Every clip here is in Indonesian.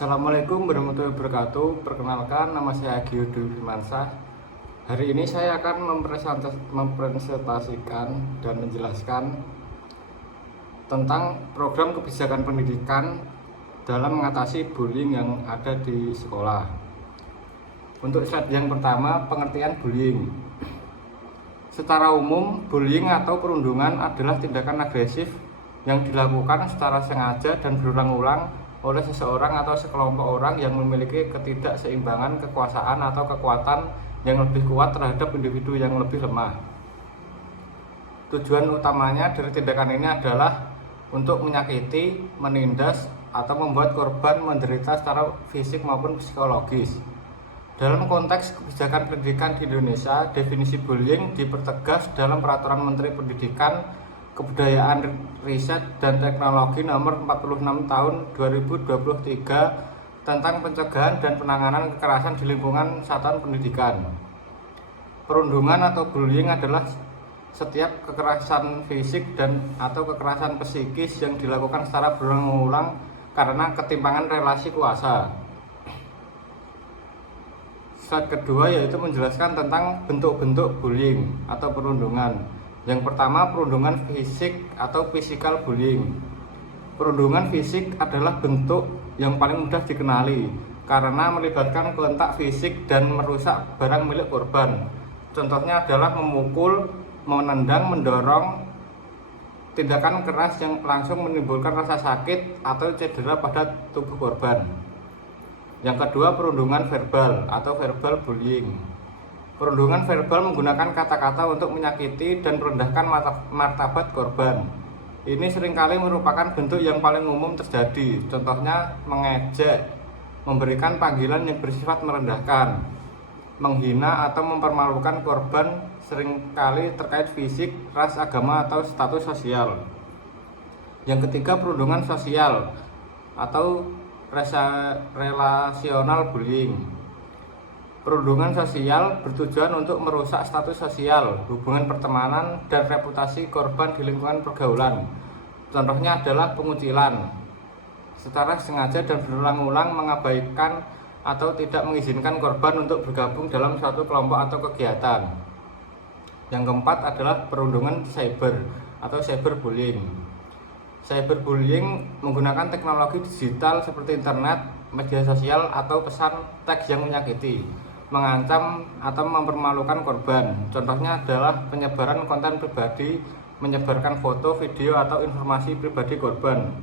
Assalamualaikum warahmatullahi wabarakatuh. Perkenalkan, nama saya Giudi Firmansyah. Hari ini saya akan mempresentasikan dan menjelaskan tentang program kebijakan pendidikan dalam mengatasi bullying yang ada di sekolah. Untuk slide yang pertama, pengertian bullying. Secara umum, bullying atau perundungan adalah tindakan agresif yang dilakukan secara sengaja dan berulang-ulang oleh seseorang atau sekelompok orang yang memiliki ketidakseimbangan kekuasaan atau kekuatan yang lebih kuat terhadap individu yang lebih lemah. Tujuan utamanya dari tindakan ini adalah untuk menyakiti, menindas, atau membuat korban menderita secara fisik maupun psikologis. Dalam konteks kebijakan pendidikan di Indonesia, definisi bullying dipertegas dalam Peraturan Menteri Pendidikan, Kebudayaan, Riset, dan Teknologi Nomor 46 Tahun 2023 tentang pencegahan dan penanganan kekerasan di lingkungan satuan pendidikan. Perundungan atau bullying adalah setiap kekerasan fisik dan atau kekerasan psikis yang dilakukan secara berulang-ulang karena ketimpangan relasi kuasa. Slide kedua yaitu menjelaskan tentang bentuk-bentuk bullying atau perundungan. Yang pertama, perundungan fisik atau physical bullying. Perundungan fisik adalah bentuk yang paling mudah dikenali karena melibatkan kontak fisik dan merusak barang milik korban. Contohnya adalah memukul, menendang, mendorong, tindakan keras yang langsung menimbulkan rasa sakit atau cedera pada tubuh korban. Yang kedua, perundungan verbal atau verbal bullying. Perundungan verbal menggunakan kata-kata untuk menyakiti dan merendahkan martabat korban. Ini seringkali merupakan bentuk yang paling umum terjadi. Contohnya mengejek, memberikan panggilan yang bersifat merendahkan, menghina atau mempermalukan korban seringkali terkait fisik, ras, agama, atau status sosial. Yang ketiga, perundungan sosial atau relasional bullying. Perundungan sosial bertujuan untuk merusak status sosial, hubungan pertemanan, dan reputasi korban di lingkungan pergaulan. Contohnya adalah pengucilan, secara sengaja dan berulang-ulang mengabaikan atau tidak mengizinkan korban untuk bergabung dalam suatu kelompok atau kegiatan. Yang keempat adalah perundungan cyber atau cyberbullying. Cyberbullying menggunakan teknologi digital seperti internet, media sosial, atau pesan teks yang menyakiti, mengancam atau mempermalukan korban. Contohnya adalah penyebaran konten pribadi, menyebarkan foto, video, atau informasi pribadi korban.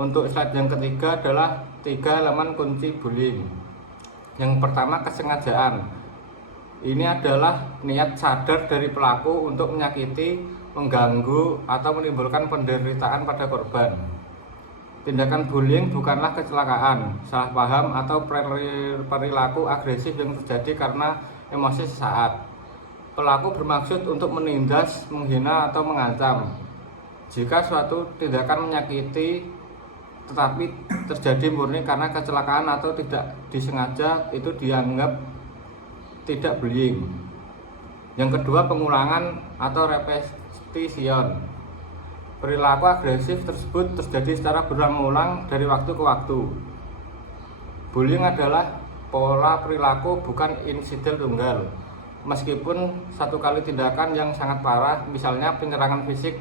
Untuk slide yang ketiga adalah 3 elemen kunci bullying. Yang pertama, kesengajaan. Ini adalah niat sadar dari pelaku untuk menyakiti, mengganggu, atau menimbulkan penderitaan pada korban. Tindakan bullying bukanlah kecelakaan, salah paham, atau perilaku agresif yang terjadi karena emosi sesaat. Pelaku bermaksud untuk menindas, menghina, atau mengancam. Jika suatu tindakan menyakiti tetapi terjadi murni karena kecelakaan atau tidak disengaja, itu dianggap tidak bullying. Yang kedua, pengulangan atau repetition. Perilaku agresif tersebut terjadi secara berulang-ulang dari waktu ke waktu. Bullying adalah pola perilaku, bukan insiden tunggal. Meskipun satu kali tindakan yang sangat parah, misalnya penyerangan fisik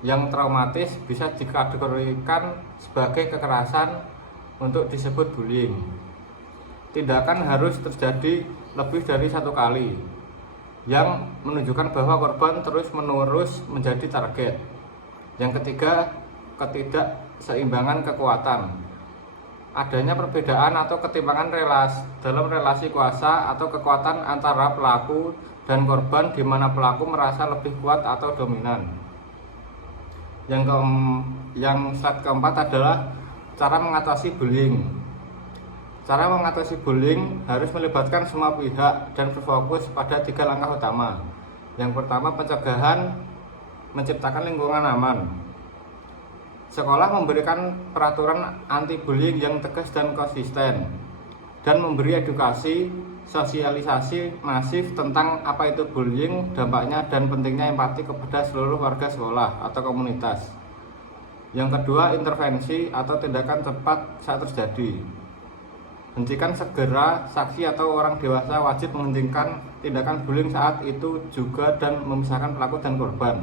yang traumatis, bisa dikategorikan sebagai kekerasan untuk disebut bullying. Tindakan harus terjadi lebih dari satu kali, yang menunjukkan bahwa korban terus-menerus menjadi target. Yang ketiga, ketidakseimbangan kekuatan. Adanya perbedaan atau ketimpangan dalam relasi kuasa atau kekuatan antara pelaku dan korban, di mana pelaku merasa lebih kuat atau dominan. Yang slide keempat adalah cara mengatasi bullying. Cara mengatasi bullying harus melibatkan semua pihak dan berfokus pada 3 langkah utama. Yang pertama, pencegahan, menciptakan lingkungan aman. Sekolah memberikan peraturan anti-bullying yang tegas dan konsisten, dan memberi edukasi, sosialisasi masif tentang apa itu bullying, dampaknya, dan pentingnya empati kepada seluruh warga sekolah atau komunitas. Yang kedua, intervensi atau tindakan cepat saat terjadi. Hentikan segera. Saksi atau orang dewasa wajib menghentikan tindakan bullying saat itu juga dan memisahkan pelaku dan korban.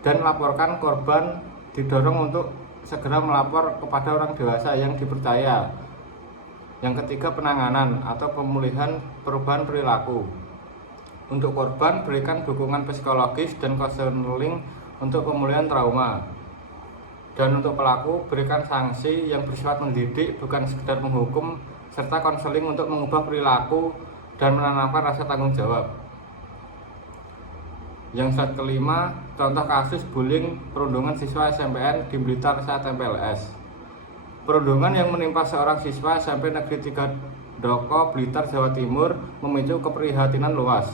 Dan laporkan korban didorong untuk segera melapor kepada orang dewasa yang dipercaya. Yang ketiga, penanganan atau pemulihan perubahan perilaku. Untuk korban, berikan dukungan psikologis dan konseling untuk pemulihan trauma. Dan untuk pelaku, berikan sanksi yang bersifat mendidik, bukan sekedar menghukum, serta konseling untuk mengubah perilaku dan menanamkan rasa tanggung jawab. Yang slide kelima, contoh kasus bullying perundungan siswa SMPN di Blitar saat MPLS. Perundungan yang menimpa seorang siswa SMP Negeri 3 Doko, Blitar, Jawa Timur memicu keprihatinan luas.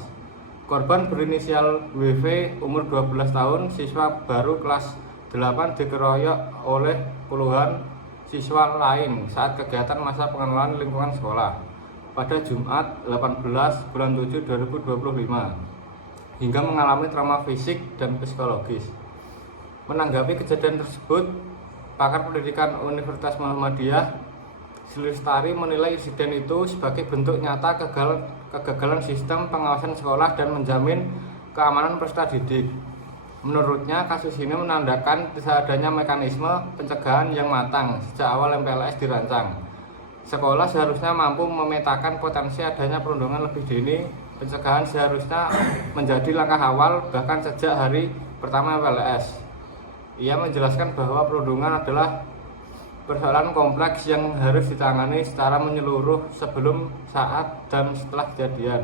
Korban berinisial WV, umur 12 tahun, siswa baru kelas 8 dikeroyok oleh puluhan siswa lain saat kegiatan masa pengenalan lingkungan sekolah pada Jumat 18 bulan 7 2025 hingga mengalami trauma fisik dan psikologis. Menanggapi kejadian tersebut, pakar pendidikan Universitas Muhammadiyah Silistari menilai insiden itu sebagai bentuk nyata kegagalan sistem pengawasan sekolah dan menjamin keamanan peserta didik. Menurutnya, kasus ini menandakan tidak adanya mekanisme pencegahan yang matang sejak awal MPLS dirancang. Sekolah seharusnya mampu memetakan potensi adanya perundungan lebih dini. Pencegahan seharusnya menjadi langkah awal bahkan sejak hari pertama MPLS. Ia menjelaskan bahwa perundungan adalah persoalan kompleks yang harus ditangani secara menyeluruh sebelum, saat, dan setelah kejadian.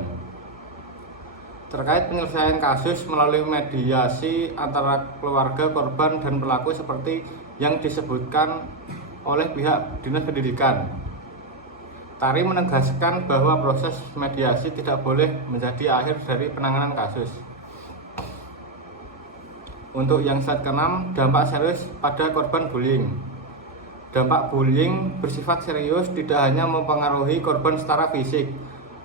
Terkait penyelesaian kasus melalui mediasi antara keluarga korban dan pelaku seperti yang disebutkan oleh pihak Dinas Pendidikan, Tari menegaskan bahwa proses mediasi tidak boleh menjadi akhir dari penanganan kasus. Untuk yang slide ke-6, dampak serius pada korban bullying. Dampak bullying bersifat serius tidak hanya mempengaruhi korban secara fisik,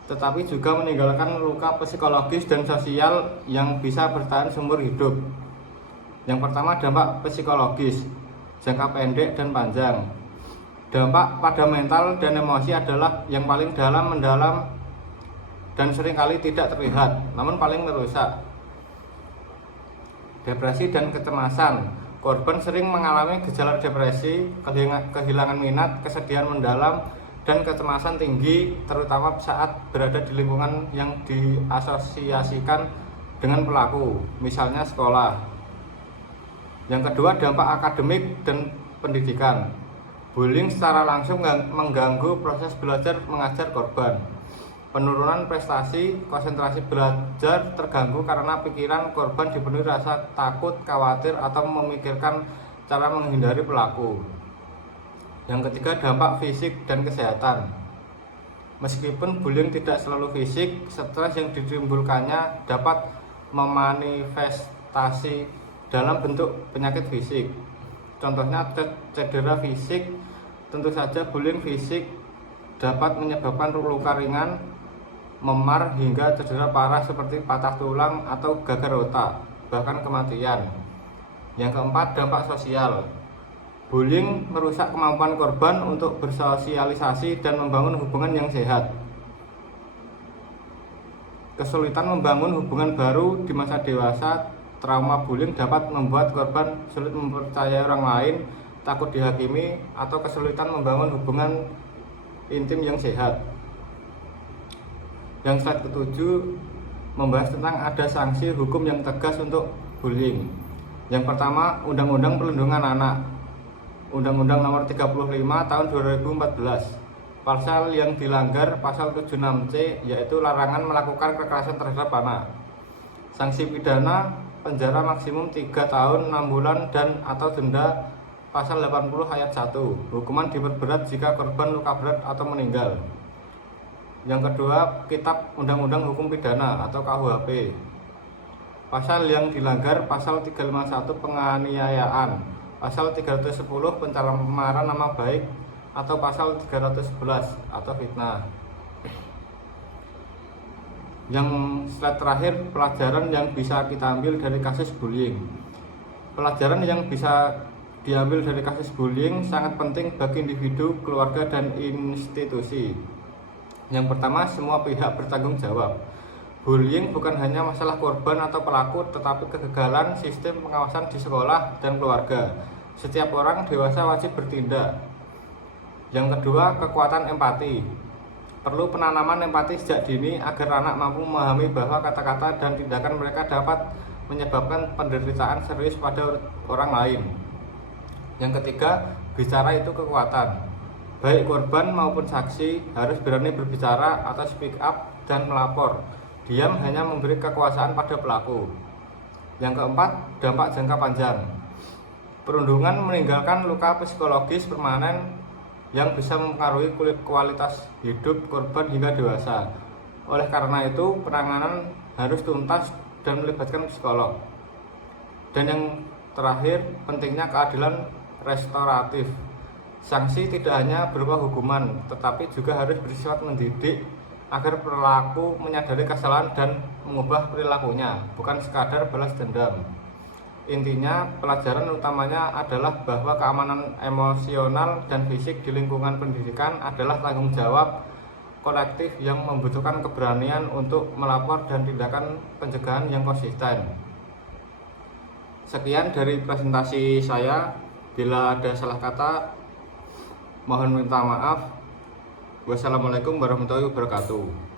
tetapi juga meninggalkan luka psikologis dan sosial yang bisa bertahan seumur hidup. Yang pertama, dampak psikologis, jangka pendek dan panjang. Dampak pada mental dan emosi adalah yang paling mendalam dan seringkali tidak terlihat, namun paling merusak. Depresi dan kecemasan. Korban sering mengalami gejala depresi, kehilangan minat, kesedihan mendalam, dan kecemasan tinggi, terutama saat berada di lingkungan yang diasosiasikan dengan pelaku, misalnya sekolah. Yang kedua, dampak akademik dan pendidikan. Bullying secara langsung mengganggu proses belajar mengajar korban. Penurunan prestasi, konsentrasi belajar terganggu karena pikiran korban dipenuhi rasa takut, khawatir, atau memikirkan cara menghindari pelaku. Yang ketiga, dampak fisik dan kesehatan. Meskipun bullying tidak selalu fisik, stres yang ditimbulkannya dapat memanifestasi dalam bentuk penyakit fisik. Contohnya cedera fisik. Tentu saja bullying fisik dapat menyebabkan luka ringan, memar, hingga cedera parah seperti patah tulang atau gagal otak, bahkan kematian. Yang keempat, dampak sosial. Bullying merusak kemampuan korban untuk bersosialisasi dan membangun hubungan yang sehat. Kesulitan membangun hubungan baru di masa dewasa. Trauma bullying dapat membuat korban sulit mempercayai orang lain, takut dihakimi, atau kesulitan membangun hubungan intim yang sehat. Yang slide ke-7 membahas tentang ada sanksi hukum yang tegas untuk bullying. Yang pertama, Undang-Undang Perlindungan Anak. Undang-Undang Nomor 35 Tahun 2014. Pasal yang dilanggar pasal 76C, yaitu larangan melakukan kekerasan terhadap anak. Sanksi pidana penjara maksimum 3 tahun 6 bulan dan atau denda pasal 80 ayat 1. Hukuman diperberat jika korban luka berat atau meninggal. Yang kedua, Kitab Undang-Undang Hukum Pidana atau KUHP. Pasal yang dilanggar pasal 351 penganiayaan, pasal 310 pencemaran nama baik, atau pasal 311 atau fitnah. Yang slide terakhir, pelajaran yang bisa kita ambil dari kasus bullying. Pelajaran yang bisa diambil dari kasus bullying sangat penting bagi individu, keluarga, dan institusi. Yang pertama, semua pihak bertanggung jawab. Bullying bukan hanya masalah korban atau pelaku, tetapi kegagalan sistem pengawasan di sekolah dan keluarga. Setiap orang dewasa wajib bertindak. Yang kedua, kekuatan empati. Perlu penanaman empati sejak dini agar anak mampu memahami bahwa kata-kata dan tindakan mereka dapat menyebabkan penderitaan serius pada orang lain. Yang ketiga, bicara itu kekuatan. Baik korban maupun saksi harus berani berbicara atau speak up dan melapor. Diam hanya memberi kekuasaan pada pelaku. Yang keempat, dampak jangka panjang. Perundungan meninggalkan luka psikologis permanen yang bisa mempengaruhi kualitas hidup korban hingga dewasa. Oleh karena itu, penanganan harus tuntas dan melibatkan psikolog. Dan yang terakhir, pentingnya keadilan restoratif. Sanksi tidak hanya berupa hukuman, tetapi juga harus bersifat mendidik agar pelaku menyadari kesalahan dan mengubah perilakunya, bukan sekadar balas dendam. Intinya, pelajaran utamanya adalah bahwa keamanan emosional dan fisik di lingkungan pendidikan adalah tanggung jawab kolektif yang membutuhkan keberanian untuk melapor dan tindakan pencegahan yang konsisten. Sekian dari presentasi saya. Bila ada salah kata, mohon minta maaf. Wassalamualaikum warahmatullahi wabarakatuh.